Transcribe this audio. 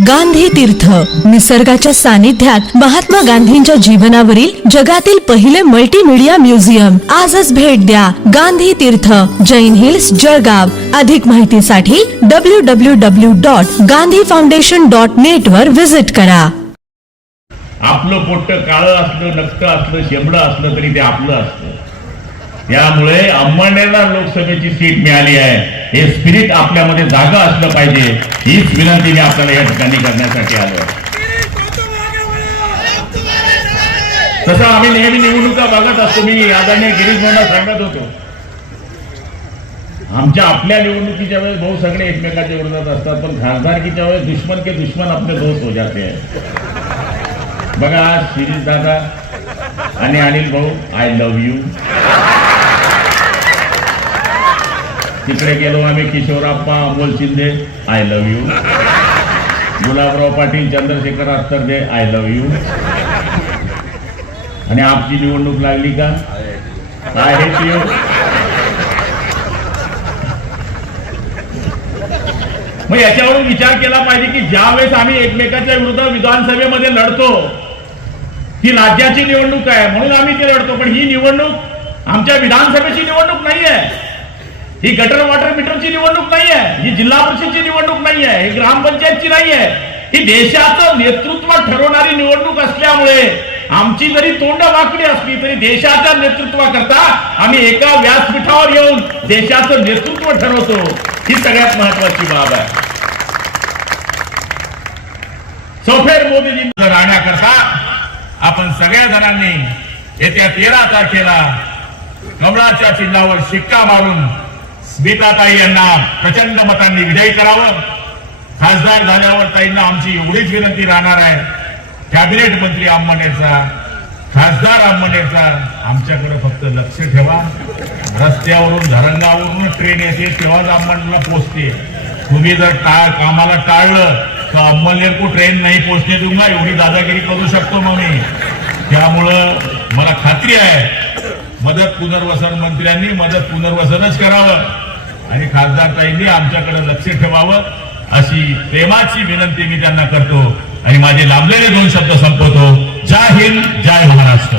गांधी तीर्थ. निसर्गाच्या सानिध्यात महात्मा गांधींच्या जीवनावरील जगातील पहिले मल्टीमीडिया म्युझियम आजच भेट द्या गांधी तीर्थ. जैन हिल्स जळगाव. अधिक माहितीसाठी W W W dot Gandhi foundation dot net वर व्हिजिट करा. आपलं पोट्ट काळं असलं नक्त असलं शेंबडं असलं तरी ते आपलं असतं. त्यामुळे अंमळनेरला लोकसभेची सीट मिळाली आहे. हे स्पिरिट आपल्यामध्ये जागा असलं पाहिजे हीच विनंती मी आपल्याला या ठिकाणी करण्यासाठी आलो तसं आम्ही नेहमी निवडणुका बघत असतो. मी आदरणीय गिरीश भाऊंना सांगत होतो. आमच्या आपल्या निवडणुकीच्या वेळेस भाऊ सगळे एकमेकाच्या विरोधात असतात पण खासदारकीच्या वेळेस दुश्मन के दुश्मन आपले दोस्त हो जाते. बघा शिरीष दादा आणि अनिल भाऊ आय लव्ह यू तिकडे गेलो आम्ही Kishorappa Amol Shinde I love you Gulabrao Patil Chandrashekhar Astarde I love you आणि आपची निवडणूक लागली का? काय हे मग याच्यावरून विचार केला पाहिजे की ज्या वेळेस आम्ही एकमेकाच्या विरुद्ध विधानसभेमध्ये लढतो ही राज्याची निवडणूक आहे म्हणून आम्ही ते लढतो. पण ही निवडणूक आमच्या विधानसभेची निवडणूक नाही आहे ही गटर वॉटर मीटरची निवडणूक नाही आहे ही जिल्हा परिषदची निवडणूक नाही आहे ही ग्रामपंचायतची नाही आहे. ही देशाचं नेतृत्व ठरवणारी निवडणूक असल्यामुळे आमची जरी तोंड वाकडी असली तरी देशाच्या नेतृत्वाकरता आम्ही एका व्यासपीठावर येऊन देशाचं नेतृत्व ठरवतो. ही सगळ्यात महत्वाची बाब आहे. सफेद मोदीजी राहण्याकरता आपण सगळ्या जणांनी येत्या तेरा तारखेला कमळाच्या चिन्हावर शिक्का मारून स्मिताताई यांना प्रचंड मतांनी विजयी करावं. खासदार झाल्यावर ताईंना आमची एवढीच विनंती राहणार आहे. कॅबिनेट मंत्री अंमनेचा खासदार अंमनेचा आमच्याकडे फक्त लक्ष ठेवा. रस्त्यावरून धरंगावरून ट्रेन येते तेव्हाच अंमनेला पोचते. तुम्ही जर टाळ कामाला टाळलं तर अंमनेर को ट्रेन नाही पोचणे तुम्हाला एवढी दादागिरी करू शकतो मग मी. त्यामुळं मला खात्री आहे मदत पुनर्वसन मंत्र्यांनी मदत पुनर्वसनच करावं. आणि खासदारताईंनी आमच्याकडे लक्ष ठेवावं अशी प्रेमाची विनंती मी त्यांना करतो. आणि माझे लांबलेले दोन शब्द संपवतो. जय हिंद जय महाराष्ट्र.